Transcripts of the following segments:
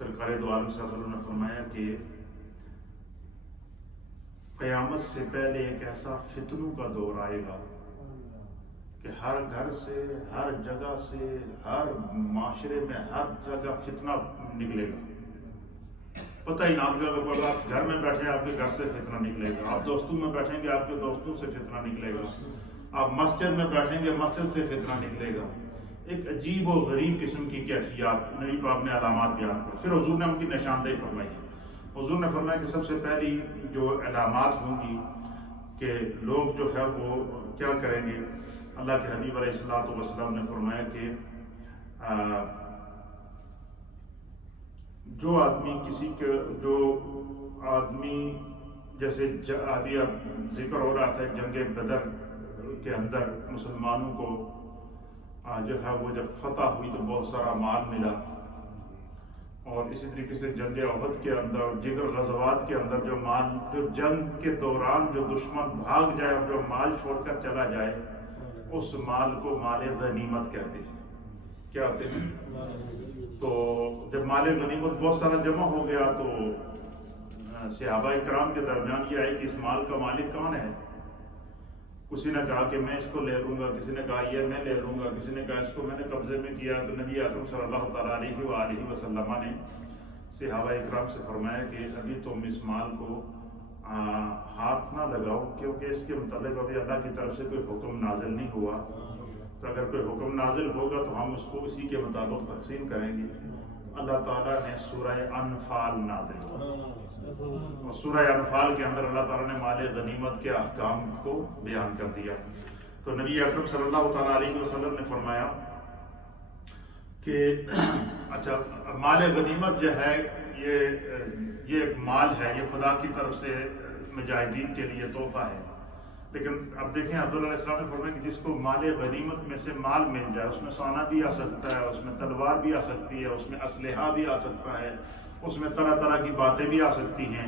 سرکار دو عالم صلی اللہ علیہ وسلم نے فرمایا کہ قیامت سے پہلے ایک ایسا فتنوں کا دور آئے گا کہ ہر گھر سے، ہر جگہ سے، ہر معاشرے میں ہر جگہ فتنہ نکلے گا. پتہ ہی نہ آپ گھر میں بیٹھے آپ کے گھر سے فتنہ نکلے گا، آپ دوستوں میں بیٹھیں گے آپ کے دوستوں سے فتنہ نکلے گا، آپ مسجد میں بیٹھیں گے مسجد سے فتنہ نکلے گا. ایک عجیب و غریب قسم کی کیفیات نبی پاک نے علامات بیان کر. پھر حضور نے ان کی نشاندہی فرمائی. حضور نے فرمایا کہ سب سے پہلی جو علامات ہوں گی کہ لوگ جو ہے وہ کیا کریں گے. اللہ کے حبیب علیہ الصلوۃ والسلام نے فرمایا کہ جو آدمی جیسے ابھی اب ذکر ہو رہا تھا جنگ بدر کے اندر مسلمانوں کو جو ہے وہ جب فتح ہوئی تو بہت سارا مال ملا، اور اسی طریقے سے جنگ احد کے اندر اور دیگر غزوات کے اندر جو جنگ کے دوران جو دشمن بھاگ جائے اور جو مال چھوڑ کر چلا جائے اس مال کو مال غنیمت کہتے ہیں. کیا کہتے ہیں؟ تو جب مال غنیمت بہت سارا جمع ہو گیا تو صحابہ کرام کے درمیان یہ آئی کہ اس مال کا مالک کون ہے. کسی نے کہا کہ میں اس کو لے لوں گا، کسی نے کہا یہ میں لے لوں گا، کسی نے کہا اس کو میں نے قبضے میں کیا. تو نبی اکرم صلی اللہ تعالیٰ علیہ وآلہ وسلم نے صحابہ کرام سے فرمایا کہ ابھی تم اس مال کو ہاتھ نہ لگاؤ، کیونکہ اس کے متعلق ابھی اللہ کی طرف سے کوئی حکم نازل نہیں ہوا. تو اگر کوئی حکم نازل ہوگا تو ہم اس کو اسی کے مطابق تقسیم کریں گے. اللہ تعالیٰ نے سورہ انفال نازل کیا، اور سورہ انفال کے اندر اللہ تعالیٰ نے مال غنیمت کے احکام کو بیان کر دیا. تو نبی اکرم صلی اللہ تعالیٰ علیہ وسلم نے فرمایا کہ اچھا مال غنیمت جو ہے یہ ایک مال ہے، یہ خدا کی طرف سے مجاہدین کے لیے تحفہ ہے. لیکن اب دیکھیں حضرت علیہ السلام نے فرمایا کہ جس کو مال غنیمت میں سے مال مل جائے، اس میں سونا بھی آ سکتا ہے، اس میں تلوار بھی آ سکتی ہے، اس میں اسلحہ بھی آ سکتا ہے، اس میں طرح طرح کی باتیں بھی آ سکتی ہیں.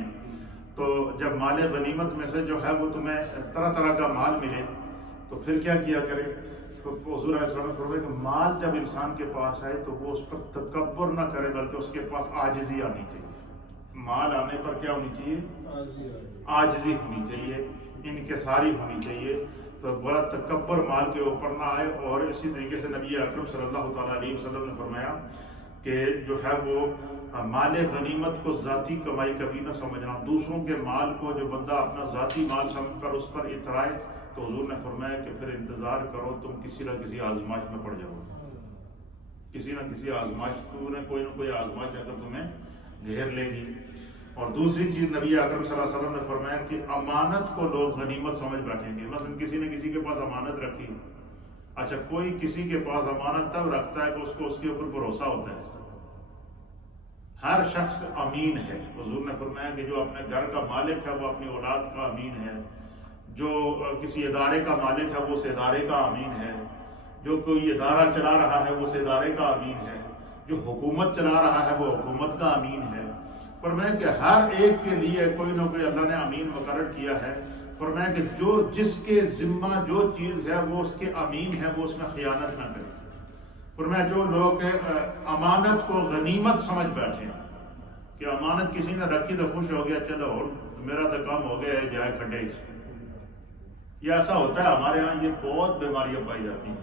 تو جب مال غنیمت میں سے جو ہے وہ تمہیں طرح طرح کا مال ملے تو پھر کیا کرے. حضور علیہ السلام نے فرمایا کہ مال جب انسان کے پاس آئے تو وہ اس پر تکبر نہ کرے، بلکہ اس کے پاس عاجزی آنی چاہیے. مال آنے پر کیا ہونی چاہیے؟ عاجزی ہونی چاہیے، انکساری ہونی چاہیے. تو بڑا تکبر مال کے اوپر نہ آئے. اور اسی طریقے سے نبی اکرم صلی اللہ تعالیٰ علیہ وسلم نے فرمایا کہ جو ہے وہ مال غنیمت کو ذاتی کمائی کبھی نہ سمجھنا. دوسروں کے مال کو جو بندہ اپنا ذاتی مال سمجھ کر اس پر اترائے تو حضور نے فرمایا کہ پھر انتظار کرو تم کسی نہ کسی آزمائش میں پڑ جاؤ. کسی نہ کسی آزمائش کوئی نہ کوئی آزمائش اگر تمہیں گھیر لے گی. اور دوسری چیز نبی اکرم صلی اللہ علیہ وسلم نے فرمایا کہ امانت کو لوگ غنیمت سمجھ بیٹھیں گے. مثلا کسی نے کسی کے پاس امانت رکھی، اچھا کوئی کسی کے پاس امانت تب رکھتا ہے کہ اس کو اس کے اوپر بھروسہ ہوتا ہے. ہر شخص امین ہے. حضور نے فرمایا کہ جو اپنے گھر کا مالک ہے وہ اپنی اولاد کا امین ہے، جو کسی ادارے کا مالک ہے وہ اس ادارے کا امین ہے، جو کوئی ادارہ چلا رہا ہے وہ اس ادارے کا امین ہے، جو حکومت چلا رہا ہے وہ حکومت کا امین ہے. فرمایا کہ ہر ایک کے لیے کوئی نہ کوئی اللہ نے امین مقرر کیا ہے. فرمایا کہ جس کے ذمہ جو چیز ہے وہ اس کے امین ہے، وہ اس میں خیانت نہ کرے. فرمایا جو لوگ امانت کو غنیمت سمجھ بیٹھے کہ امانت کسی نے رکھی تو خوش ہو گیا، چلو میرا تو کام ہو گیا ہے، جائے کھڈے. یہ ایسا ہوتا ہے ہمارے ہاں، یہ بہت بیماریاں پائی جاتی ہیں.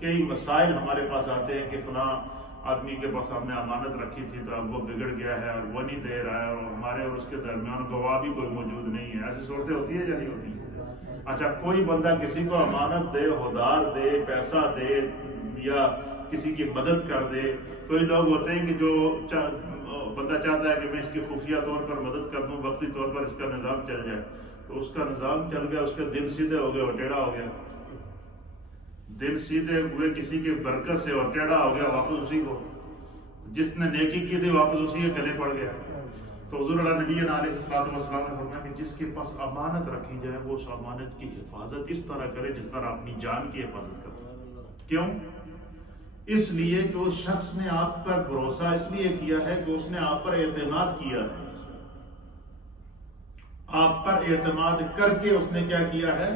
کئی مسائل ہمارے پاس آتے ہیں کہ فلاں آدمی کے پاس ہم نے امانت رکھی تھی تو اب وہ بگڑ گیا ہے اور وہ نہیں دے رہا ہے، اور ہمارے اور اس کے درمیان گواہ بھی کوئی موجود نہیں ہے. ایسی صورتیں ہوتی ہیں یا نہیں ہوتی؟ اچھا کوئی بندہ کسی کو امانت دے، ہودار دے، پیسہ دے یا کسی کی مدد کر دے. کوئی لوگ ہوتے ہیں کہ جو بندہ چاہتا ہے کہ میں اس کی خفیہ طور پر مدد کر دوں، وقتی طور پر اس کا نظام چل جائے، تو اس کا نظام چل گیا، اس کے دن سیدھے ہو گئے اور ٹیڑھا ہو گیا. دل سیدھے ہوئے کسی کے برکت سے اور ٹیڑھا ہو گیا، واپس اسی کو جس نے نیکی کی تھی واپس اسی کے گلے پڑ گیا. تو حضور اللہ نبی علیہ الصلوۃ والسلام نے فرمایا کہ جس کے پاس امانت رکھی جائے وہ اس امانت کی حفاظت اس طرح کرے جس طرح اپنی جان کی حفاظت کرتا ہے. کیوں؟ اس لیے کہ اس شخص نے آپ پر بھروسہ اس لیے کیا ہے کہ اس نے آپ پر اعتماد کیا ہے. آپ پر اعتماد کر کے اس نے کیا کیا ہے؟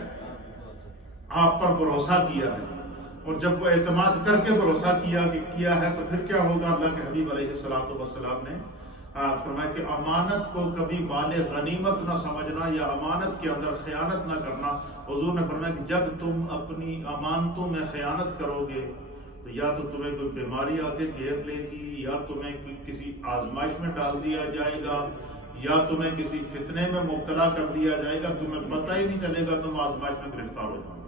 آپ پر بھروسہ کیا ہے. اور جب وہ اعتماد کر کے بھروسہ کیا ہے تو پھر کیا ہوگا؟ اللہ کے حبیب علیہ السلام نے فرمایا کہ امانت کو کبھی مال غنیمت نہ سمجھنا یا امانت کے اندر خیانت نہ کرنا۔ حضور نے فرمایا کہ جب تم اپنی امانتوں میں خیانت کرو گے تو یا تو تمہیں کوئی بیماری آ کے گھیر لے گی، یا تمہیں کسی آزمائش میں ڈال دیا جائے گا، یا تمہیں کسی فتنے میں مبتلا کر دیا جائے گا، تمہیں پتہ ہی نہیں چلے گا، تم آزمائش میں گرفتار ہو جاؤ گے۔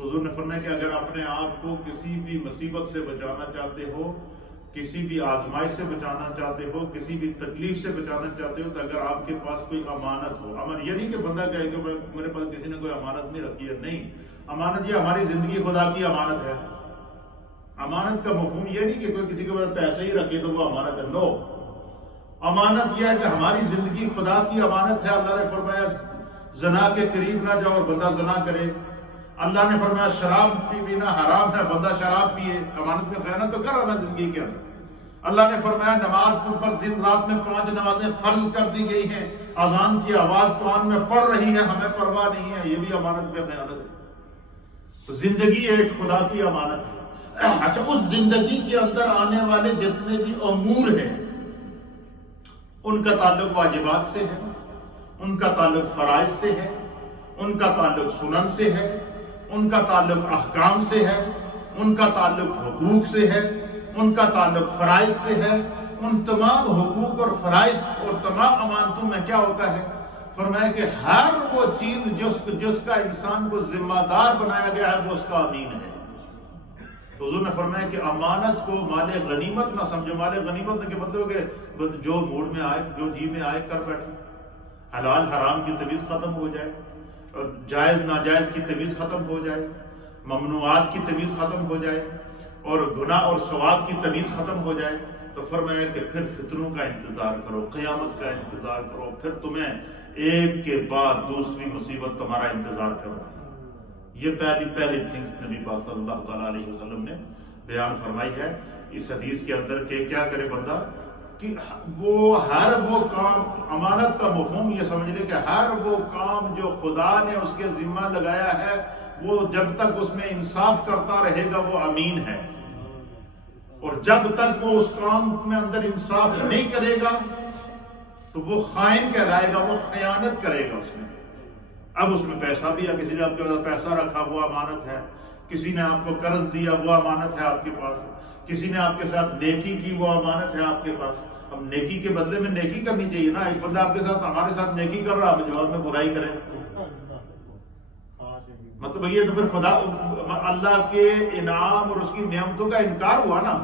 حضور نے فرمایا کہ اگر اپنے آپ کو کسی بھی مصیبت سے بچانا چاہتے ہو، کسی بھی آزمائش سے بچانا چاہتے ہو، کسی بھی تکلیف سے بچانا چاہتے ہو، تو اگر آپ کے پاس کوئی امانت ہو، یہ نہیں کہ بندہ کہے کہ میرے پاس کسی نے کوئی امانت نہیں رکھی ہے، نہیں، امانت یہ ہماری زندگی خدا کی امانت ہے۔ امانت کا مفہوم یہ نہیں کہ کوئی کسی کے پاس پیسے ہی رکھے تو وہ امانت ہے، نو، امانت یہ ہے کہ ہماری زندگی خدا کی امانت ہے۔ اللہ نے فرمایا زنا کے قریب نہ جاؤ اور بندہ زنا کرے، اللہ نے فرمایا شراب پینا حرام ہے، بندہ شراب پیے، امانت میں خیانت تو کر رہا نا زندگی کے اندر۔ اللہ نے فرمایا نماز تم پر دن رات میں 5 نمازیں فرض کر دی گئی ہیں، اذان کی آواز کان میں پڑ رہی ہے، ہمیں پرواہ نہیں ہے، یہ بھی امانت میں خیانت ہے۔ تو زندگی ایک خدا کی امانت ہے۔ اچھا، اس زندگی کے اندر آنے والے جتنے بھی امور ہیں ان کا تعلق واجبات سے ہے، ان کا تعلق فرائض سے ہے، ان کا تعلق سنن سے ہے، ان کا تعلق احکام سے ہے، ان کا تعلق حقوق سے ہے، ان کا تعلق فرائض سے ہے۔ ان تمام حقوق اور فرائض اور تمام امانتوں میں کیا ہوتا ہے؟ فرمایا کہ ہر وہ چیز جس کا انسان کو ذمہ دار بنایا گیا ہے وہ اس کا امین ہے۔ حضور نے فرمایا کہ امانت کو مال غنیمت نہ سمجھو۔ مال غنیمت کے مطلب کہ جو موڈ میں آئے، جو جی میں آئے کر بیٹھے، حلال حرام کی تمیز ختم ہو جائے، اور جائز ناجائز کی تمیز ختم ہو جائے، ممنوعات کی تمیز ختم ہو جائے، اور گناہ اور ثواب کی تمیز ختم ہو جائے، تو فرمایا کہ پھر فتنوں کا انتظار کرو، قیامت کا انتظار کرو، پھر تمہیں ایک کے بعد دوسری مصیبت تمہارا انتظار کر رہی ہے۔ یہ پہلی تھنگ نبی پاک صلی اللہ تعالیٰ علیہ وسلم نے بیان فرمائی ہے اس حدیث کے اندر کہ کیا کرے بندہ کہ وہ ہر وہ کام، امانت کا مفہوم یہ سمجھ لے کہ ہر وہ کام جو خدا نے اس کے ذمہ لگایا ہے وہ جب تک اس میں انصاف کرتا رہے گا وہ امین ہے، اور جب تک وہ اس کام میں اندر انصاف نہیں کرے گا تو وہ خائن کہلائے گا، وہ خیانت کرے گا اس میں۔ اب اس میں پیسہ بھی ہے، کسی نے آپ کے پاس پیسہ رکھا وہ امانت ہے، کسی نے آپ کو قرض دیا وہ امانت ہے آپ کے پاس، کسی نے آپ کے ساتھ نیکی کی وہ امانت ہے آپ کے پاس۔ اب نیکی کے بدلے میں نیکی کرنی چاہیے نا۔ ایک بندہ آپ کے ساتھ ہمارے ساتھ نیکی کر رہا ہے، جواب میں برائی کرے، مطلب یہ تو پھر خدا اللہ کے انعام اور اس کی نعمتوں کا انکار ہوا نا۔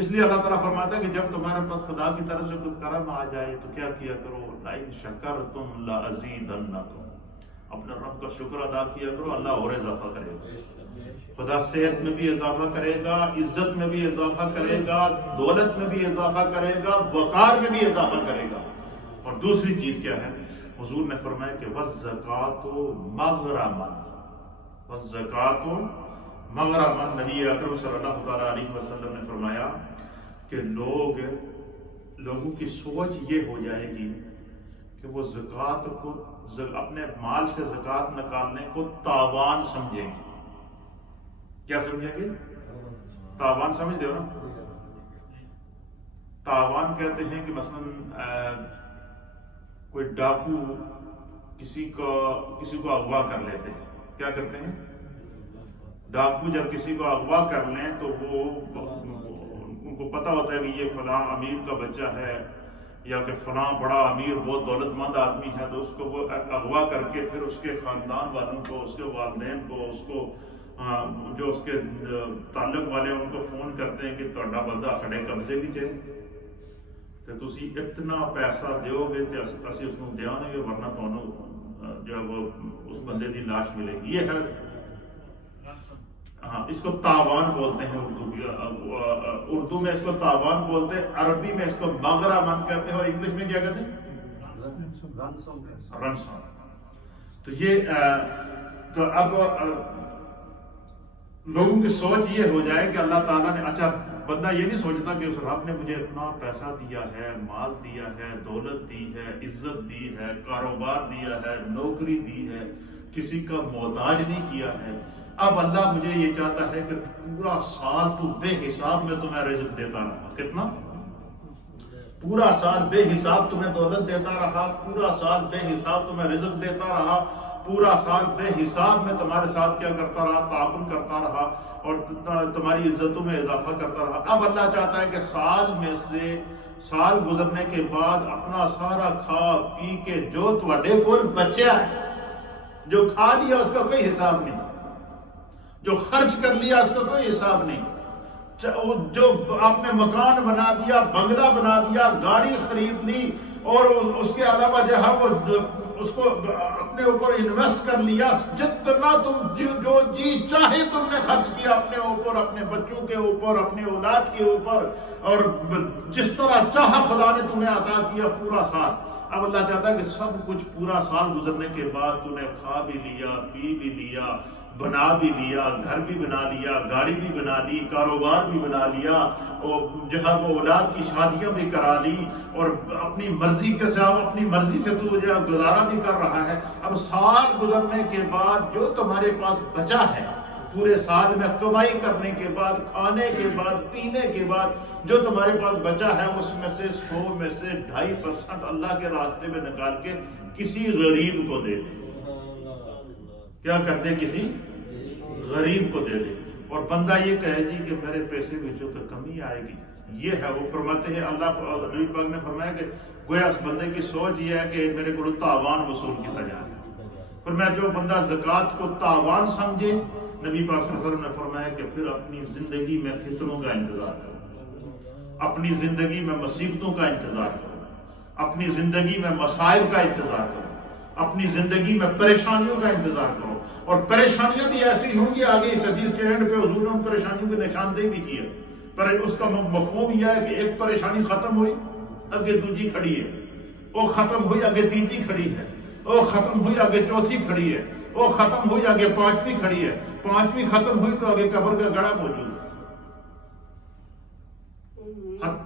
اس لیے اللہ تعالیٰ فرماتا ہے کہ جب تمہارے پاس خدا کی طرف سے کوئی کرم آ جائے تو کیا کیا کرو، لَئِن شَكَرْتُمْ لَأَزِيدَنَّكُمْ، اپنے رب کا شکر ادا کیا کرو، اللہ اور اضافہ کرے گا۔ خدا صحت میں بھی اضافہ کرے گا، عزت میں بھی اضافہ کرے گا، دولت میں بھی اضافہ کرے گا، وقار میں بھی اضافہ کرے گا۔ اور دوسری چیز کیا ہے؟ حضور نے فرمایا کہ وَالزَّكَاةُ مَغْرَمًا، وَالزَّكَاةُ مغرمًا، نبی اکرم صلی اللہ تعالیٰ علیہ وسلم نے فرمایا کہ لوگوں کی سوچ یہ ہو جائے گی کہ وہ زکوٰۃ کو، اپنے مال سے زکوٰۃ نکالنے کو تاوان سمجھیں گے۔ کیا سمجھیں گے؟ تاوان سمجھتے ہو نا؟ تاوان کہتے ہیں کہ مثلا کوئی ڈاکو کسی کو اغوا کر لیتے ہیں، کیا کرتے ہیں؟ ڈاکو جب کسی کو اغوا کر لیں تو وہ ان کو پتہ ہوتا ہے کہ یہ فلاں امیر کا بچہ ہے یا کہ فلاں بڑا امیر بہت دولت مند آدمی ہے، تو اس کو وہ اغوا کر کے پھر اس کے خاندان والوں کو، اس کے والدین کو، اس کو جو اس کے تعلق والے ان کو فون کرتے ہیں کہ تہاڈا بندہ ساڈے قبضے وچ ہے تے تسی اتنا پیسہ دیو گے تے اسی اس نوں دیاں گے، ورنہ تانوں جو وہ اس بندے دی لاش ملے گی۔ یہ ہے، ہاں، اس کو تاوان بولتے ہیں اردو میں اس کو تاوان بولتے ہیں، عربی میں اس کو مغرمن کہتے ہیں، اور انگلش میں کیا کہتے ہیں؟ رنسم۔ تو یہ تو اب لوگوں کی سوچ یہ ہو جائے کہ اللہ تعالیٰ نے، اچھا بندہ یہ نہیں سوچتا کہ اس رب نے مجھے اتنا پیسہ دیا ہے، مال دیا ہے، دولت دی ہے، عزت دی ہے، کاروبار دیا ہے، نوکری دی ہے، کسی کا محتاج نہیں کیا ہے، اب اللہ مجھے یہ چاہتا ہے کہ پورا سال تو بے حساب میں تمہیں رزق دیتا رہا. کتنا؟ پورا سال بے حساب تمہیں دولت دیتا رہا، پورا سال بے حساب تمہیں رزق دیتا رہا، پورا سال بے حساب میں تمہارے ساتھ کیا کرتا رہا؟ تعاون کرتا رہا اور تمہاری عزتوں میں اضافہ کرتا رہا. اب اللہ چاہتا ہے کہ سال میں سے سال گزرنے کے بعد اپنا سارا کھا پی کے جو تواڈے کول بچیا ہے، جو کھا لیا اس کا کوئی حساب نہیں، جو خرچ کر لیا اس کا کوئی حساب نہیں، جو آپ نے مکان بنا دیا، بنگلہ بنا دیا، گاڑی خرید لی اور اس کے علاوہ جو ہے وہ اس کو اپنے اوپر انویسٹ کر لیا، جتنا تم جو جی چاہے تم نے خرچ کیا اپنے اوپر، اپنے بچوں کے اوپر، اپنے اولاد کے اوپر، اور جس طرح چاہا خدا نے تمہیں عطا کیا پورا سال. اب اللہ چاہتا ہے کہ سب کچھ پورا سال گزرنے کے بعد تو نے کھا بھی لیا، پی بھی لیا، بنا بھی لیا، گھر بھی بنا لیا، گاڑی بھی بنا لی، کاروبار بھی بنا لیا، اور جو ہے وہ اولاد کی شادیاں بھی کرا لی، اور اپنی مرضی کے ساتھ اپنی مرضی سے تو جو ہے گزارا بھی کر رہا ہے. اب سال گزرنے کے بعد جو تمہارے پاس بچا ہے، پورے سال میں کمائی کرنے کے بعد، کھانے کے بعد، پینے کے بعد جو تمہارے پاس بچا ہے، اس میں سے 100 میں سے 2.5% اللہ کے راستے میں نکال کے کسی غریب کو دے دے. کیا کر دے؟ کسی غریب کو دے دے. اور بندہ یہ کہے جی کہ میرے پیسے میں جو تو کمی آئے گی، یہ ہے. وہ فرماتے ہیں اللہ نبی پاک نے فرمایا کہ گویا اس بندے کی سوچ یہ ہے کہ میرے کو تاوان وصول کیا جا رہا ہے. فرمایا جو بندہ زکوٰۃ کو تاوان سمجھے، نبی پاک صلی اللہ علیہ وسلم نے فرمایا کہ پھر اپنی زندگی میں فتنوں کا انتظار کرو، اپنی زندگی میں مصیبتوں کا انتظار کرو، اپنی زندگی میں مصائب کا انتظار کرو، اپنی زندگی میں پریشانیوں کا انتظار کرو. اور پریشانیاں بھی ایسی ہوں گی، آگے اس حدیث کے اینڈ پہ حضور نے ان پریشانیوں کی نشاندہی بھی کی ہے. پر اس کا مفہوم یہ ہے کہ ایک پریشانی ختم ہوئی، اگے دوسری کھڑی ہے، وہ ختم ہوئی، اگے تیسری کھڑی ہے، وہ ختم ہوئی، اگے چوتھی کھڑی ہے، وہ ختم ہوئی، آگے 5ویں کھڑی ہے، 5ویں ختم ہوئی تو آگے قبر کا گڑھا موجود ہے.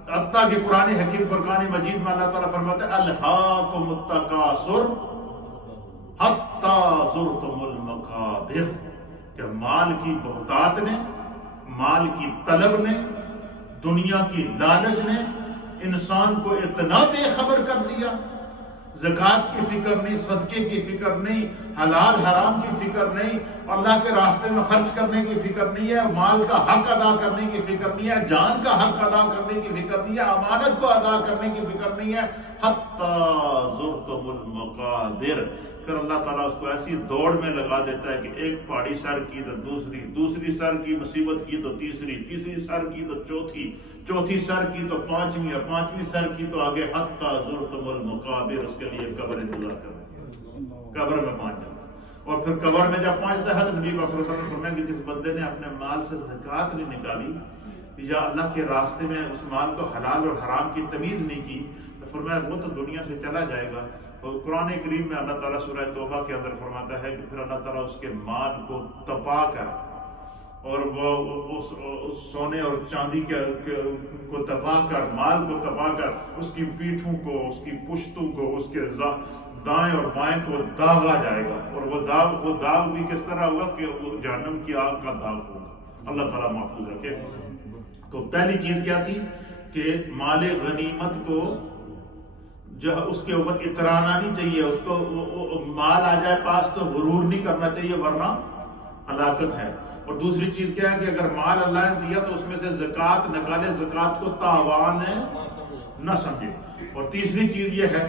حتیٰ کہ قرآن حکیم فرقان مجید میں اللہ تعالیٰ فرماتا ہے الہاکم التکاثر حتیٰ زرتم المقابر، کہ مال کی بہتات نے، مال کی طلب نے، دنیا کی لالچ نے انسان کو اتنا بے خبر کر دیا، زکوٰۃ کی فکر نہیں، صدقے کی فکر نہیں، حلال حرام کی فکر نہیں، اللہ کے راستے میں خرچ کرنے کی فکر نہیں ہے، مال کا حق ادا کرنے کی فکر نہیں ہے، جان کا حق ادا کرنے کی فکر نہیں ہے، امانت کو ادا کرنے کی فکر نہیں ہے. حتیٰ زرتم المقابر، پھر اللہ تعالیٰ اس کو ایسی دوڑ میں لگا دیتا ہے کہ ایک پہاڑی سر کی تو دوسری، دوسری سر کی مصیبت کی تو تیسری، تیسری سر کی تو چوتھی، چوتھی سر کی تو 5ویں، اور 5ویں سر کی تو آگے حتیٰ زرتم المقابر. اس کے لیے قبر انتظار کر، قبر میں پہنچ جاتا. اور پھر قبر میں جب پہنچتا ہے تو نبی صلی اللہ علیہ وسلم نے فرمایا کہ جس بندے نے اپنے مال سے زکوٰۃ نہیں نکالی یا اللہ کے راستے میں اس مال کو حلال اور حرام کی تمیز نہیں کی، تو فرمایا وہ تو دنیا سے چلا جائے گا. اور قرآن کریم میں اللہ تعالیٰ سورہ توبہ کے اندر فرماتا ہے کہ پھر اللہ تعالیٰ اس کے مال کو تپا کر، اور وہ اس سونے اور چاندی کو تپا کر، مال کو تپا کر، اس کی پیٹھوں کو، اس کی پشتوں کو، اس کے دائیں اور بائیں کو داغا جائے گا. اور وہ داغ بھی کس طرح ہوگا کہ وہ جہنم کی آگ کا داغ ہوگا. اللہ تعالیٰ محفوظ رکھے. تو پہلی چیز کیا تھی کہ مال غنیمت کو جو ہے اس کے اوپر اترانا نہیں چاہیے، اس کو مال آ جائے پاس تو غرور نہیں کرنا چاہیے ورنہ ہلاکت ہے. اور دوسری چیز کیا ہے کہ اگر مال اللہ نے دیا تو اس میں سے زکوٰۃ نکالے، زکوٰۃ کو تاوان نہ سمجھے. اور تیسری چیز یہ ہے،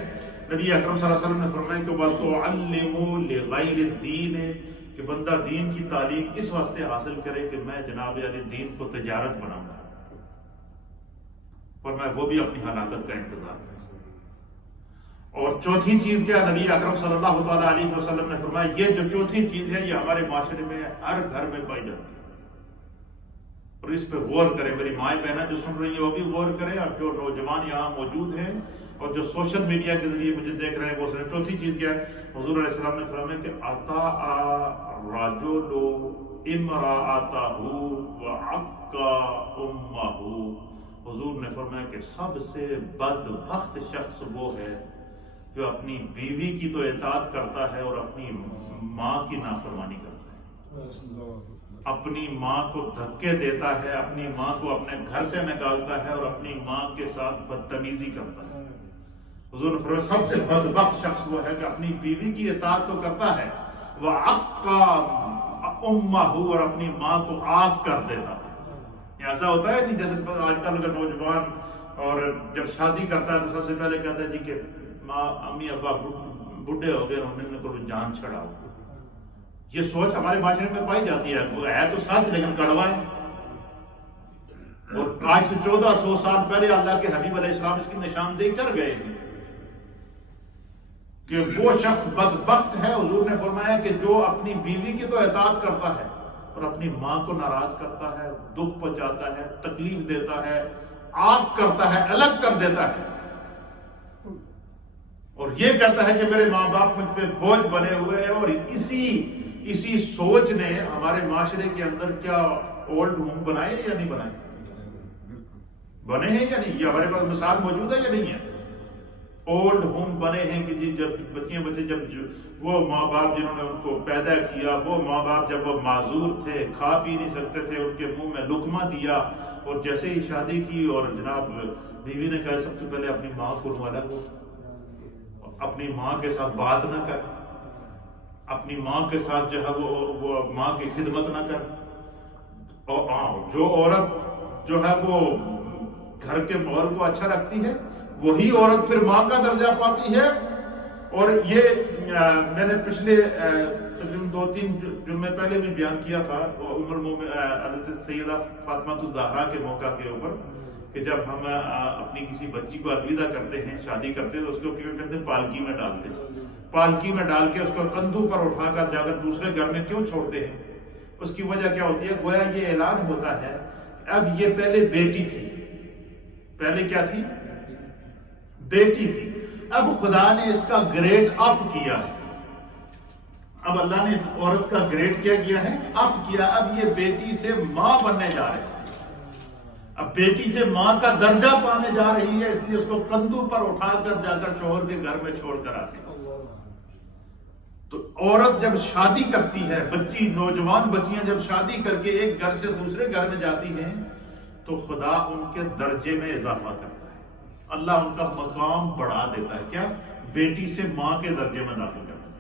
نبی اکرم صلی اللہ علیہ وسلم نے فرمایا کہ وَتُعَلِّمُوا لِغَيْرِ الدِّينِ، کہ بندہ دین کی تعلیم اس واسطے حاصل کرے کہ میں جناب علی دین کو تجارت بناؤں گا، اور میں وہ بھی اپنی ہلاکت کا انتظار کروں. اور چوتھی چیز کیا، نبی اکرم صلی اللہ تعالیٰ علیہ وسلم نے فرمایا یہ جو چوتھی چیز ہے یہ ہمارے معاشرے میں ہر گھر میں پائی جاتی ہے، اور اس پہ غور کریں. میری مائیں بہنیں جو سن رہی ہیں وہ بھی غور کریں، اور جو نوجوان یہاں موجود ہیں اور جو سوشل میڈیا کے ذریعے مجھے دیکھ رہے ہیں وہ سنیں. چوتھی چیز کیا ہے، حضور علیہ السلام نے فرمایا کہ اطاع رجل امرأتہ وعق امہ. حضور نے فرمایا کہ سب سے بدبخت شخص وہ ہے جو اپنی بیوی کی تو اطاعت کرتا ہے اور اپنی ماں کی نافرمانی کرتا ہے. اپنی ماں کو دھکے دیتا ہے، اپنی ماں کو اپنے گھر سے نکالتا ہے اور اپنی ماں کے ساتھ بدتمیزی کرتا ہے۔ حضور نے فرمایا سب سے بدبخت شخص وہ ہے کہ اپنی بیوی کی اطاعت تو کرتا ہے، وَعَقَّ أُمَّهُ، اور اپنی ماں کو عاق کر دیتا ہے۔ ایسا ہوتا ہے نہیں جیسے آج کل کا نوجوان اور جب شادی کرتا ہے تو سب سے پہلے کہتا ہے جی کہ ماں امی ابا بڈھے ہو گئے، انہوں نے کو جان چھڑاؤ۔ یہ سوچ ہمارے معاشرے میں پائی جاتی ہے، وہ ہے تو سچ لیکن کڑوا ہے۔ اور آج سے 1400 سال پہلے اللہ کے حبیب علیہ السلام اس کی نشاندہی کر گئے ہیں کہ وہ شخص بدبخت ہے۔ حضور نے فرمایا کہ جو اپنی بیوی کی تو اطاعت کرتا ہے اور اپنی ماں کو ناراض کرتا ہے، دکھ پہنچاتا ہے، تکلیف دیتا ہے، عاق کرتا ہے، الگ کر دیتا ہے، اور یہ کہتا ہے کہ میرے ماں باپ مجھ پہ بوجھ بنے ہوئے ہیں۔ اور اسی سوچ نے ہمارے معاشرے کے اندر کیا اولڈ ہوم بنائے یا نہیں بنائے؟ بنے ہیں یا نہیں؟ یہ ہمارے پاس مثال موجود ہے یا نہیں ہے؟ اولڈ ہوم بنے ہیں کہ جی جب بچے جب وہ ماں باپ جنہوں نے ان کو پیدا کیا، وہ ماں باپ جب وہ معذور تھے، کھا پی نہیں سکتے تھے، ان کے منہ میں لقمہ دیا، اور جیسے ہی شادی کی اور جناب بیوی نے کہا سب سے پہلے اپنی ماں کو الگ ہو، اپنی ماں کے ساتھ بات نہ کر، اپنی ماں کے ساتھ جو ہے وہ ماں کی خدمت نہ کر۔ اور جو عورت جو ہے وہ گھر کے ماحول کو اچھا رکھتی ہے وہی عورت پھر ماں کا درجہ پاتی ہے۔ اور یہ میں نے پچھلے تقریباً 2-3 جمعے پہلے بھی بیان کیا تھا حضرت سیدہ فاطمہ الزہرا کے موقع کے اوپر، کہ جب ہم اپنی کسی بچی کو الوداع کرتے ہیں، شادی کرتے ہیں، تو اس کو کیا کرتے ہیں؟ پالکی میں ڈالتے ہیں۔ پالکی میں ڈال کے اس کو کندھوں پر اٹھا کر جا کر دوسرے گھر میں کیوں چھوڑتے ہیں؟ اس کی وجہ کیا ہوتی ہے؟ گویا یہ اعلان ہوتا ہے اب یہ پہلے بیٹی تھی، پہلے کیا تھی؟ بیٹی تھی، اب خدا نے اس کا گریڈ اپ کیا ہے۔ اب اللہ نے اس عورت کا گریڈ کیا کیا ہے؟ اپ کیا۔ اب یہ بیٹی سے ماں بننے جا رہے ہیں، اب بیٹی سے ماں کا درجہ پانے جا رہی ہے، اس لیے اس کو کندھوں پر اٹھا کر جا کر شوہر کے گھر میں چھوڑ کر آتی ہے۔ تو عورت جب شادی کرتی ہے، نوجوان بچیاں جب شادی کر کے ایک گھر سے دوسرے گھر میں جاتی ہیں تو خدا ان کے درجے میں اضافہ کرتا ہے، اللہ ان کا مقام بڑھا دیتا ہے۔ کیا؟ بیٹی سے ماں کے درجے میں داخل کرتا ہے،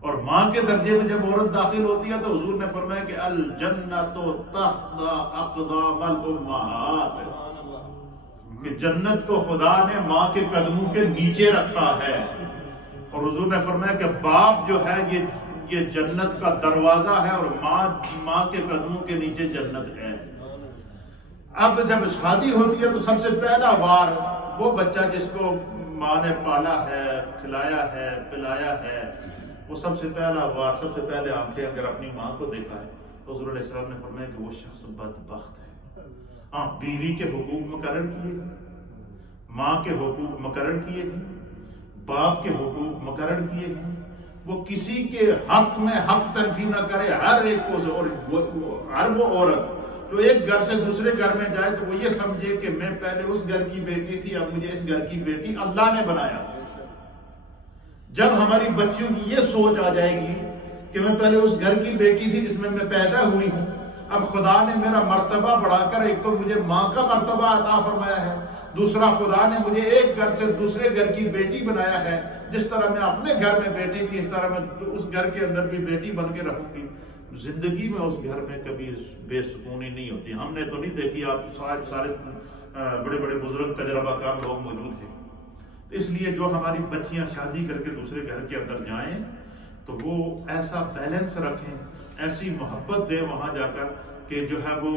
اور ماں کے درجے میں جب عورت داخل ہوتی ہے تو حضور نے فرمایا کہ الجنت تحت اقدام الامہات، کہ جنت کو خدا نے ماں کے قدموں کے نیچے رکھا ہے۔ اور حضور نے فرمایا کہ باپ جو ہے یہ جنت کا دروازہ ہے، اور ماں کے قدموں کے نیچے جنت ہے۔ اب جب شادی ہوتی ہے تو سب سے پہلا وار وہ بچہ جس کو ماں نے پالا ہے، کھلایا ہے، پلایا ہے، وہ سب سے پہلا وار، سب سے پہلے آنکھیں اگر اپنی ماں کو دیکھا ہے تو حضور علیہ السلام نے فرمایا کہ وہ شخص بدبخت ہے۔ ہاں، بیوی کے حقوق مقرر کیے ہیں، ماں کے حقوق مقرر کیے ہیں، باپ کے حقوق مقرر کیے ہیں، وہ کسی کے حق میں حق تلفی نہ کرے، ہر ایک کو، اور ہر وہ عورت جو ایک گھر سے دوسرے گھر میں جائے تو وہ یہ سمجھے کہ میں پہلے اس گھر کی بیٹی تھی، اب مجھے اس گھر کی بیٹی اللہ نے بنایا۔ جب ہماری بچیوں کی یہ سوچ آ جائے گی کہ میں پہلے اس گھر کی بیٹی تھی جس میں پیدا ہوئی ہوں، اب خدا نے میرا مرتبہ بڑھا کر ایک تو مجھے ماں کا مرتبہ عطا فرمایا ہے، دوسرا خدا نے مجھے ایک گھر سے دوسرے گھر کی بیٹی بنایا ہے، جس طرح میں اپنے گھر میں بیٹی تھی اس طرح میں اس گھر کے اندر بھی بیٹی بن کے رہوں گی۔ زندگی میں اس گھر میں کبھی بے سکونی نہیں ہوتی۔ ہم نے تو نہیں دیکھی، آپ سارے بڑے بڑے بزرگ تجربہ کار لوگ موجود ہیں، اس لیے جو ہماری بچیاں شادی کر کے دوسرے گھر کے اندر جائیں تو وہ ایسا بیلنس رکھیں، ایسی محبت دیں وہاں جا کر کہ جو ہے وہ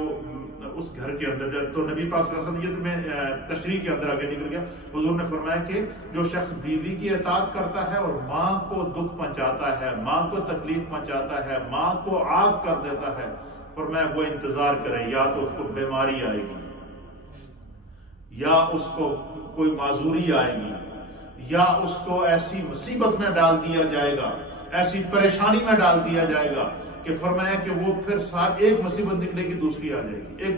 اس گھر کے اندر جائے۔ تو نبی پاک صلی اللہ علیہ وسلم، یہ تو میں تشریح کے اندر آگے نکل گیا، حضور نے فرمایا کہ جو شخص بیوی کی اطاعت کرتا ہے اور ماں کو دکھ پہنچاتا ہے، ماں کو تکلیف پہنچاتا ہے، ماں کو عاق کر دیتا ہے، فرمایا وہ انتظار کرے، یا تو اس کو بیماری آئے گی، یا اس کو کوئی معذوری آئے گی، یا اس کو ایسی مصیبت میں ڈال دیا جائے گا، ایسی پریشانی میں ڈال دیا جائے گا کہ فرمایا کہ وہ پھر ایک مصیبت نکلے گی دوسری آ جائے گی۔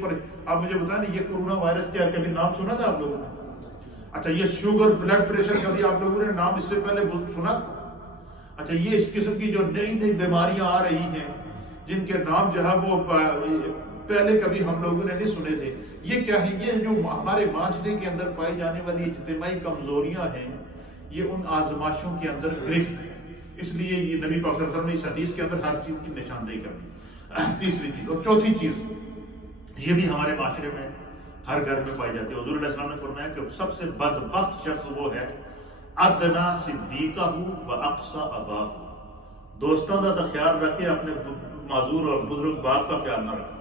آپ مجھے بتائیں نا، یہ کورونا وائرس کیا کبھی نام سنا تھا آپ لوگوں نے؟ اچھا، یہ شوگر، بلڈ پریشر کبھی آپ لوگوں نے نام اس سے پہلے سنا تھا؟ اچھا، یہ اس قسم کی جو نئی نئی بیماریاں آ رہی ہیں جن کے نام جو ہے وہ پہلے کبھی ہم لوگوں نے نہیں سنے تھے. یہ کیا ہے؟ یہ جو ہمارے معاشرے کے اندر پائی جانے والی اجتماعی کمزوریاں ہیں، یہ ان آزمائشوں کے اندر گرفت ہے. اس لیے یہ نبی پاک صلی اللہ علیہ وسلم نے اس حدیث کے اندر ہر چیز کی نشاندہی کر دی. تیسری چیز اور چوتھی چیز، یہ بھی ہمارے معاشرے میں ہر گھر میں پائی جاتی ہے. حضور علیہ السلام نے فرمایا کہ سب سے بدبخت شخص وہ ہے ادنا صدیقہ و اقصی اباہ. دوستوں کا تو خیال رکھے، اپنے معذور اور بزرگ باپ کا خیال نہ رکھے.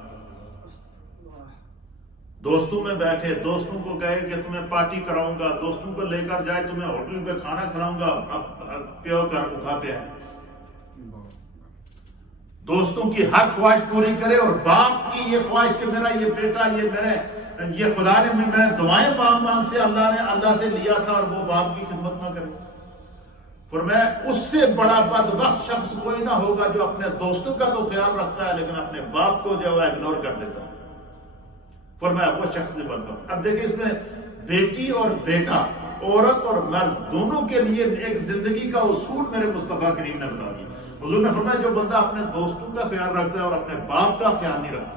دوستوں میں بیٹھے، دوستوں کو کہے کہ تمہیں پارٹی کراؤں گا، دوستوں کو لے کر جائے تمہیں ہوٹل پہ کھانا کھلاؤں گا، پیو کر بھوکا پہ ہے. دوستوں کی ہر خواہش پوری کرے اور باپ کی یہ خواہش کہ میرا یہ بیٹا، یہ خدا نے میں نے دعائیں مانگ سے اللہ سے لیا تھا اور وہ باپ کی خدمت نہ کرے. فرمایا اس سے بڑا بدبخت شخص کوئی نہ ہوگا جو اپنے دوستوں کا تو خیال رکھتا ہے لیکن اپنے باپ کو جو ہے اگنور کر دیتا ہے. فرمایا وہ شخص نے بدبخت. اب دیکھیں اس میں بیٹی اور بیٹا، عورت اور مرد دونوں کے لیے ایک زندگی کا اصول میرے مصطفیٰ کریم نے بتا دیا. حضور نے فرمایا جو بندہ اپنے دوستوں کا خیال رکھتا ہے اور اپنے باپ کا خیال نہیں رکھتا،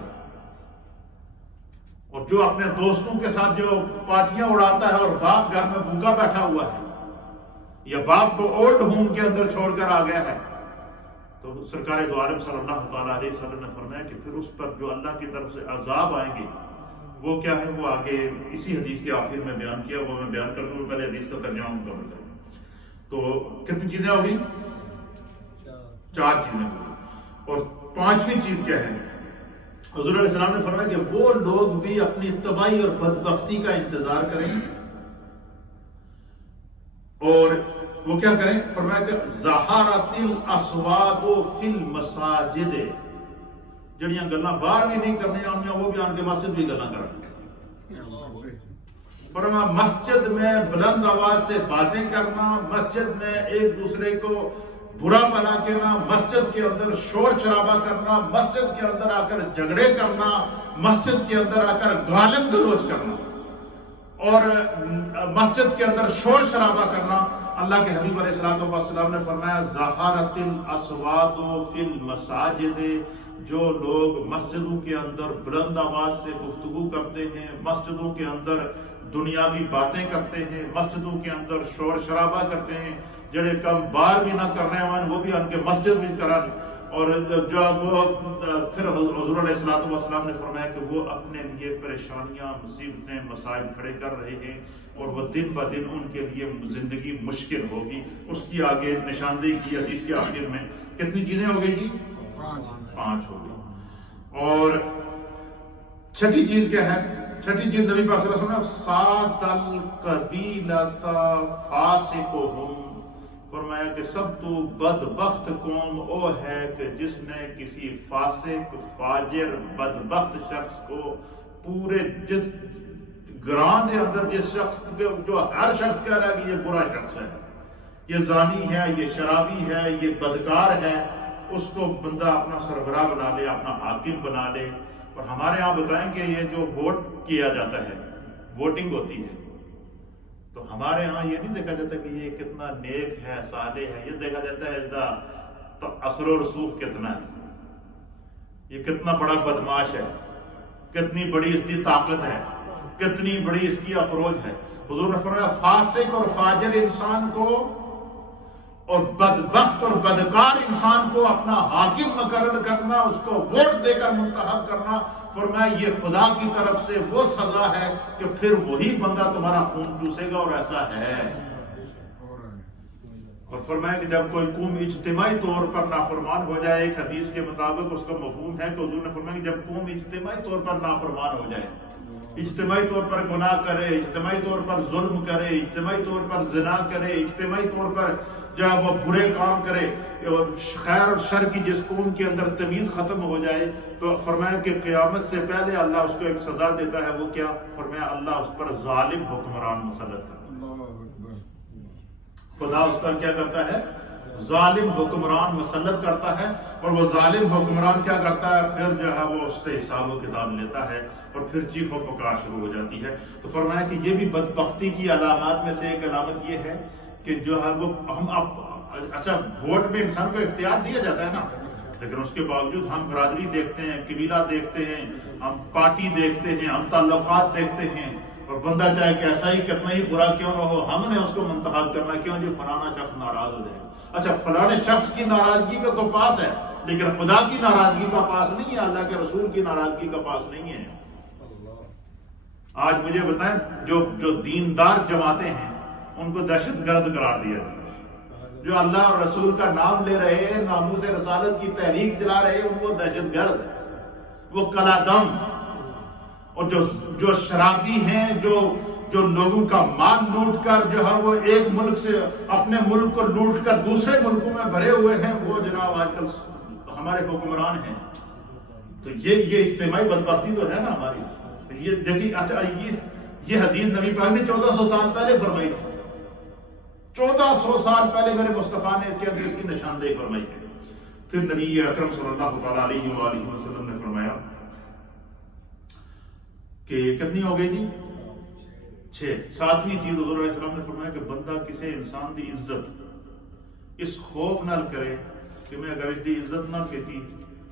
اور جو اپنے دوستوں کے ساتھ جو پارٹیاں اڑاتا ہے اور باپ گھر میں بھوکا بیٹھا ہوا ہے یا باپ کو اولڈ ہوم کے اندر چھوڑ کر آ گیا ہے، تو سرکار دو عالم صلی اللہ تعالیٰ علیہ وسلم نے فرمایا کہ پھر اس پر جو اللہ کی طرف سے عذاب آئیں گے وہ کیا ہے، وہ آگے اسی حدیث کے آخر میں بیان کیا، وہ میں بیان کر دوں. پہلے حدیث کا ترجمہ مکمل کروں. تو کتنی چیزیں ہوگی؟ 4 چیزیں ہوگی. اور 5ویں چیز کیا ہے؟ حضور علیہ السلام نے فرمایا کہ وہ لوگ بھی اپنی تباہی اور بدبختی کا انتظار کریں اور وہ کیا کریں؟ فرمایا کہ ظہارت الاسواق فی المساجد، جڑیاں گلاں باہر بھی نہیں کرنی آنیاں وہ بھی آن کے مسجد بھی گلاں کرنی. فرمایا مسجد میں بلند آواز سے باتیں کرنا، مسجد میں ایک دوسرے کو برا بلا کہنا، مسجد کے اندر شور شرابہ کرنا، مسجد کے اندر آ کر جھگڑے کرنا، مسجد کے اندر آ کر گالم گلوچ کرنا اور مسجد کے اندر شور شرابہ کرنا. اللہ کے حبیب علیہ السلام نے فرمایا ظہارت الاصوات فی المساجد، جو لوگ مسجدوں کے اندر بلند آواز سے گفتگو کرتے ہیں، مسجدوں کے اندر دنیاوی باتیں کرتے ہیں، مسجدوں کے اندر شور شرابہ کرتے ہیں، جڑے کم بار بھی نہ کرنے والے وہ بھی ان کے مسجد بھی کرن. اور جو وہ پھر حضور علیہ السلام نے فرمایا کہ وہ اپنے لیے پریشانیاں، مصیبتیں، مسائل کھڑے کر رہے ہیں اور وہ دن بہ دن ان کے لیے زندگی مشکل ہوگی. اس کی آگے نشاندہی کی حدیث کے آخر میں کتنی چیزیں ہو گئی جی؟ 5 ہو گئی. اور 6ٹھی چیز کیا ہے؟ 6ٹھی چیز نبی پاک صلی اللہ علیہ وسلم سات القبیلۃ فاسقہم، فرمایا کہ سب تو بدبخت قوم وہ ہے کہ جس نے کسی فاسق، فاجر، بدبخت شخص کو پورے جس گراں دے اندر جس شخص جو ہر شخص کہہ رہا ہے کہ یہ برا شخص ہے، یہ زانی ہے، یہ شرابی ہے، یہ بدکار ہے، اس کو بندہ اپنا سربراہ بنا لے، اپنا حاکم بنا لے. اور ہمارے ہاں بتائیں کہ یہ جو ووٹ کیا جاتا ہے، ووٹنگ ہوتی ہے، تو ہمارے ہاں یہ نہیں دیکھا جاتا کہ یہ کتنا نیک ہے، صالح ہے، یہ دیکھا جاتا ہے اس کا اثر و رسوخ کتنا ہے، یہ کتنا بڑا بدماش ہے، کتنی بڑی اس کی طاقت ہے، کتنی بڑی اس کی اپروچ ہے. حضور نے فرمایا فاسق اور فاجر انسان کو اور بدبخت اور بدکار انسان کو اپنا حاکم مقرر کرنا، اس کو ووٹ دے کر منتخب کرنا، فرمایا یہ خدا کی طرف سے وہ سزا ہے کہ پھر وہی بندہ تمہارا خون چوسے گا. اور ایسا ہے. اور فرمایا کہ جب کوئی قوم اجتماعی طور پر نافرمان ہو جائے، ایک حدیث کے مطابق اس کا مفہوم ہے کہ حضور نے فرمایا کہ جب قوم اجتماعی طور پر نافرمان ہو جائے، اجتماعی طور پر گناہ کرے، اجتماعی طور پر ظلم کرے، اجتماعی طور پر زنا کرے، اجتماعی طور پر جو وہ برے کام کرے، خیر اور شر کی جس قوم کے اندر تمیز ختم ہو جائے، تو فرمایا کہ قیامت سے پہلے اللہ اس کو ایک سزا دیتا ہے. وہ کیا؟ فرمایا اللہ اس پر ظالم حکمران مسلط کرتا ہے. خدا اس پر کیا کرتا ہے؟ ظالم حکمران مسلط کرتا ہے. اور وہ ظالم حکمران کیا کرتا ہے؟ پھر جو ہے وہ اس سے حساب و کتاب لیتا ہے اور پھر چیخ و پکار شروع ہو جاتی ہے. تو فرمایا کہ یہ بھی بدبختی کی علامات میں سے ایک علامت یہ ہے کہ جو ہے وہ ہم اچھا ووٹ میں انسان کو اختیار دیا جاتا ہے نا، لیکن اس کے باوجود ہم برادری دیکھتے ہیں، قبیلہ دیکھتے ہیں، ہم پارٹی دیکھتے ہیں، ہم تعلقات دیکھتے ہیں، اور بندہ چاہے کیسا ہی کتنا ہی برا کیوں نہ ہو، ہم نے اس کو منتخب کرنا کیوں جی فلانا شخص ناراض ہو جائے گا۔ اچھا فلانے شخص کی ناراضگی کا تو پاس ہے، لیکن خدا کی ناراضگی کا پاس نہیں ہے، اللہ کے رسول کی ناراضگی کا پاس نہیں ہے۔ آج مجھے بتائیں جو دیندار جماعتیں ہیں ان کو دہشت گرد قرار دیا جائے، جو اللہ اور رسول کا نام لے رہے ہیں، ناموس رسالت کی تحریک جلا رہے ہیں، ان کو دہشت گرد، وہ کلا دم، اور جو شرابی ہیں، جو لوگوں کا مال لوٹ کر جو ہے وہ ایک ملک سے اپنے ملک کو لوٹ کر دوسرے ملکوں میں بھرے ہوئے ہیں، وہ جناب آج کل ہمارے حکمران ہیں۔ تو یہ اجتماعی بدبختی تو ہے نا ہماری۔ یہ دیکھیے، اچھا یہ حدیث نبی پاک نے 1400 سال پہلے فرمائی تھی، 1400 سال پہلے میرے مصطفیٰ نے اس کی نشاندہی فرمائی ہے۔ پھر نبی اکرم صلی اللہ تعالیٰ علیہ وآلہ وسلم نے فرمایا کہ کتنی ہو گئی جی؟ 6۔ 7ویں چیز حضور علیہ السلام نے فرمایا کہ بندہ کسی انسان دی عزت اس خوف نال کرے کہ میں اگر اس دی عزت نہ کیتی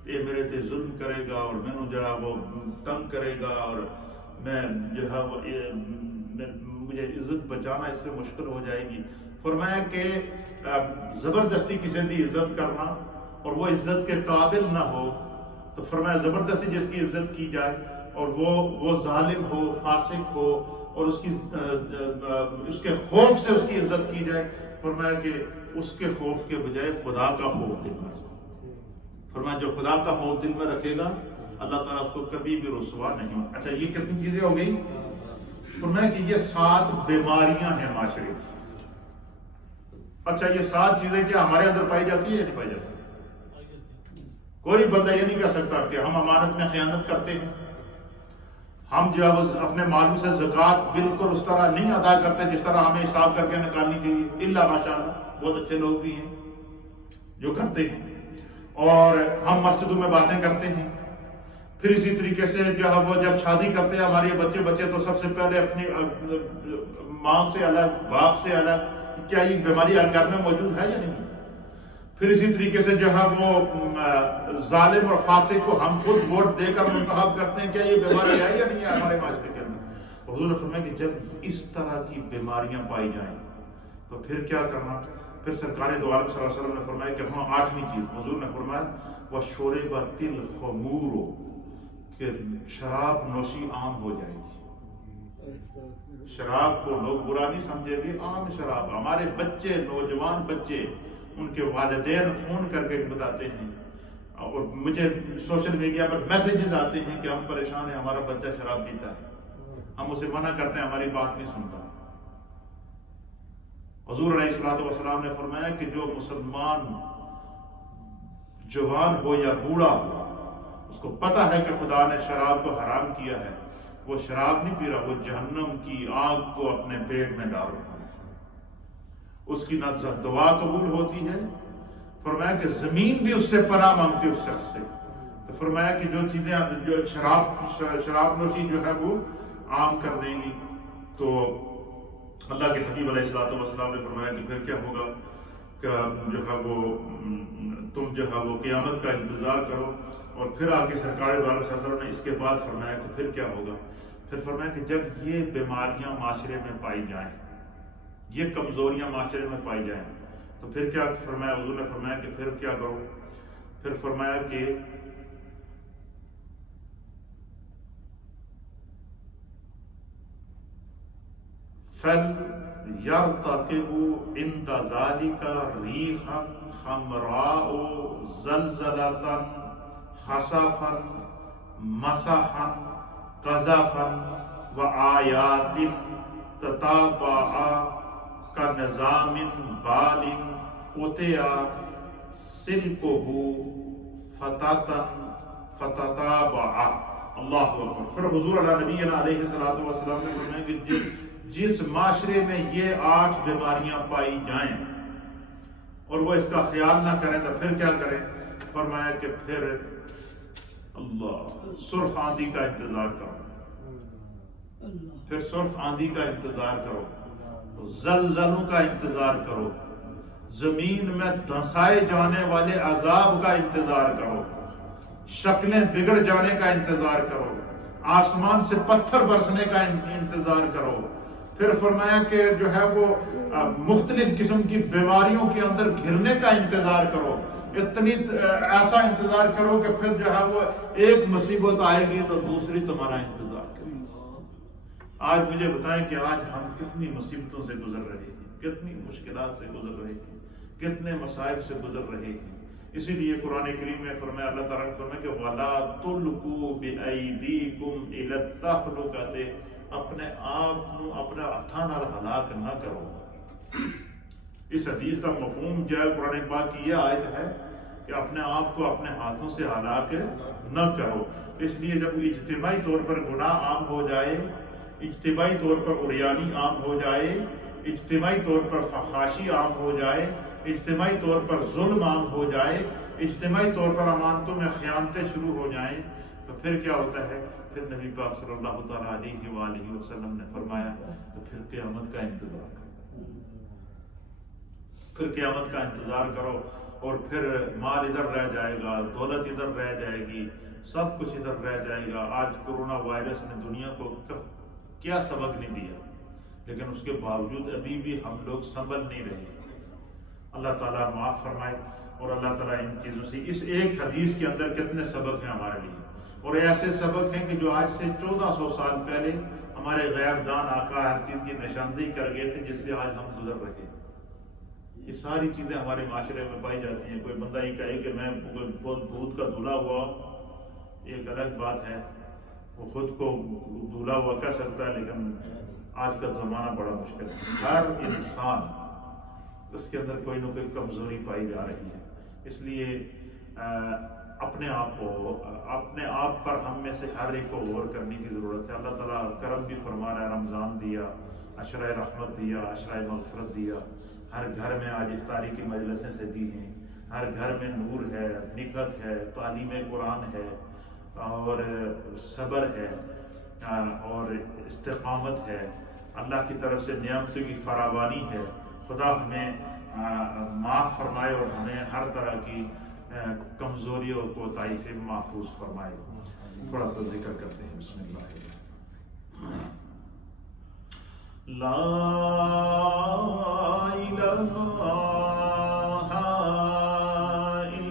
تو یہ میرے تے ظلم کرے گا اور میں جو ہے وہ تنگ کرے گا، اور میں جو ہے وہ مجھے عزت بچانا اس سے مشکل ہو جائے گی۔ فرمایا کہ زبردستی کسی دی عزت کرنا اور وہ عزت کے قابل نہ ہو، تو فرمایا زبردستی جس کی عزت کی جائے اور وہ ظالم ہو، فاسق ہو، اور اس کے خوف سے اس کی عزت کی جائے، فرمایا کہ اس کے خوف کے بجائے خدا کا خوف دل میں رکھو۔ فرمایا جو خدا کا خوف دل میں رکھے گا اللہ تعالیٰ اس کو کبھی بھی رسوا نہیں ہو۔ اچھا یہ کتنی چیزیں ہو گئی؟ فرمایا کہ یہ 7 بیماریاں ہیں معاشرے کی۔ اچھا یہ 7 چیزیں کیا ہمارے اندر پائی جاتی ہے یا نہیں پائی جاتی؟ کوئی بندہ یہ نہیں کہہ سکتا کہ ہم امانت میں خیانت کرتے ہیں، ہم جو اپنے مالوں سے زکوٰۃ بالکل اس طرح نہیں ادا کرتے جس طرح ہمیں حساب کر کے نکالنی چاہیے، الا ماشاءاللہ بہت اچھے لوگ بھی ہیں جو کرتے ہیں، اور ہم مسجدوں میں باتیں کرتے ہیں۔ پھر اسی طریقے سے جو ہے وہ جب شادی کرتے ہیں ہمارے بچے تو سب سے پہلے اپنی ماں سے الگ، باپ سے الگ۔ کیا یہ بیماری گھر میں موجود ہے یا نہیں؟ پھر اسی طریقے سے جو ہے وہ ظالم اور فاسق کو ہم خود ووٹ دے کر منتخب کرتے ہیں، کیا یہ بیماری ہے یا نہیں ہے ہمارے معاشرے کے اندر؟ حضور نے فرمایا کہ جب اس طرح کی بیماریاں پائی جائیں تو پھر کیا کرنا؟ پھر سرکار دو عالم صلی اللہ علیہ وسلم نے فرمایا کہ ہاں 8ویں چیز حضور نے فرمایا وَشُرِبَتِ الْخَمُورُ، کہ شراب نوشی عام ہو جائے گی۔ شراب کو لوگ برا نہیں سمجھے گے، عام شراب۔ ہمارے بچے، نوجوان بچے، ان کے والدین فون کر کے بتاتے ہیں، اور مجھے سوشل میڈیا پر میسیجز آتے ہیں کہ ہم پریشان ہیں، ہمارا بچہ شراب پیتا ہے، ہم اسے منع کرتے ہیں، ہماری بات نہیں سنتا۔ حضور علیہ الصلوۃ والسلام نے فرمایا کہ جو مسلمان جوان ہو یا بوڑھا ہو، اس کو پتہ ہے کہ خدا نے شراب کو حرام کیا ہے، وہ شراب نہیں پی رہا، وہ جہنم کی آگ کو اپنے پیٹ میں ڈال رہا ہے، اس کی نہ دعا قبول ہوتی ہے۔ فرمایا کہ زمین بھی اس سے پناہ مانگتی ہے اس شخص سے۔ تو فرمایا کہ جو چیزیں جو شراب نوشی جو ہے وہ عام کر دیں گی، تو اللہ کے حبیب علیہ الصلوۃ والسلام نے فرمایا کہ پھر کیا ہوگا کہ جو ہے وہ تم جو ہے وہ قیامت کا انتظار کرو۔ اور پھر آگے سرکار دو عالم صلی اللہ علیہ وسلم نے اس کے بعد فرمایا کہ پھر کیا ہوگا؟ پھر فرمایا کہ جب یہ بیماریاں معاشرے میں پائی جائیں، یہ کمزوریاں معاشرے میں پائی جائیں، تو پھر کیا فرمایا؟ حضور نے فرمایا کہ پھر کیا کرو؟ پھر فرمایا کہ فَلْيَرْتَقِبُ عِنْدَ ذَلِكَ رِيحًا خَمْرَاءُ زَلْزَلَةً خَسَفًا مَسَحًا قَذَفًا وَآيَاتٍ تَتَابَعَ كَنِظَامٍ بَالٍ قُطِعَ سِلْكُهُ فَتَتَابَعَ۔ اللہ اکبر۔ پھر حضور نبینا علیہ الصلوۃ والسلام نے فرمایا کہ جس معاشرے میں یہ 8 بیماریاں پائی جائیں اور وہ اس کا خیال نہ کریں تو پھر کیا کریں؟ فرمایا کہ پھر اللہ سرخ آندھی کا انتظار کرو، پھر سرخ آندھی کا انتظار کرو، زلزلوں کا انتظار کرو، زمین میں دھنسائے جانے والے عذاب کا انتظار کرو، شکلیں بگڑ جانے کا انتظار کرو، آسمان سے پتھر برسنے کا انتظار کرو۔ پھر فرمایا کہ جو ہے وہ مختلف قسم کی بیماریوں کے اندر گھرنے کا انتظار کرو، ایسا انتظار کرو کہ پھر جو ہے وہ ایک مصیبت آئے گی تو دوسری تمہارا انتظار کرے گی۔ آج مجھے بتائیں کہ آج ہم کتنی مصیبتوں سے گزر رہے ہیں، کتنی مشکلات سے گزر رہے ہیں، کتنے مصائب سے گزر رہے ہیں۔ اسی لیے قرآن کریم میں فرمایا، اللہ تعالیٰ نے فرمایا کہ وَلَا تُلْقُوا بِأَيْدِيكُمْ إِلَى التَّهْلُكَةِ، اپنے آپ کو اپنے ہاتھاں نال ہلاک نہ کرو۔ اس حدیث کا مفہوم جو ہے قرآن پاک کی یہ آیت ہے کہ اپنے آپ کو اپنے ہاتھوں سے ہلاک نہ کرو۔ اس لیے جب اجتماعی طور پر گناہ عام ہو جائے، اجتماعی طور پر عریانی عام ہو جائے، اجتماعی طور پر فحاشی عام ہو جائے، اجتماعی طور پر ظلم عام ہو جائے، اجتماعی طور پر امانتوں میں خیانتیں شروع ہو جائیں، تو پھر کیا ہوتا ہے؟ پھر نبی پاک صلی اللہ تعالیٰ علیہ وآلہ وسلم نے فرمایا تو پھر قیامت کا انتظار کرو، پھر قیامت کا انتظار کرو، اور پھر مال ادھر رہ جائے گا، دولت ادھر رہ جائے گی، سب کچھ ادھر رہ جائے گا۔ آج کورونا وائرس نے دنیا کو کیا سبق نہیں دیا، لیکن اس کے باوجود ابھی بھی ہم لوگ سنبھل نہیں رہے۔ اللہ تعالیٰ معاف فرمائے، اور اللہ تعالیٰ ان چیزوں سے، اس ایک حدیث کے اندر کتنے سبق ہیں ہمارے لیے، اور ایسے سبق ہیں کہ جو آج سے 1400 سال پہلے ہمارے غیب دان آقا ہر چیز کی نشاندہی کر گئے تھے، جس سے آج ہم گزر رہے ہیں۔ یہ ساری چیزیں ہمارے معاشرے میں پائی جاتی ہیں۔ کوئی بندہ یہ کہے کہ میں بھوت کا دھلا ہوا، ایک الگ بات ہے، وہ خود کو دھلا ہوا کہہ سکتا ہے، لیکن آج کا زمانہ بڑا مشکل ہے۔ ہر انسان اس کے اندر کوئی نہ کوئی کمزوری پائی جا رہی ہے۔ اس لیے اپنے آپ پر ہم میں سے ہر ایک کو غور کرنے کی ضرورت ہے۔ اللہ تعالیٰ کرم بھی فرما رہا ہے، رمضان دیا، عشرہ رحمت دیا، عشرہ مغفرت دیا، ہر گھر میں آج افطاری کی مجلسیں سجی ہیں، ہر گھر میں نور ہے، نکہت ہے، تعلیم قرآن ہے، اور صبر ہے، اور استقامت ہے، اللہ کی طرف سے نعمتوں کی فراوانی ہے۔ خدا ہمیں معاف فرمائے اور ہمیں ہر طرح کی کمزوری اور کوتاہی سے محفوظ فرمائے۔ تھوڑا سا ذکر کرتے ہیں، بسم اللہ۔ لا الہ الا اللہ، لا الہ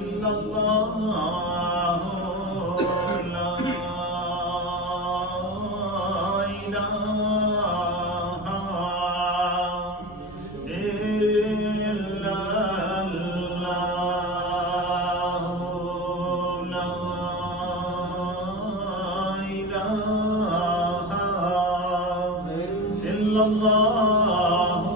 الا اللہ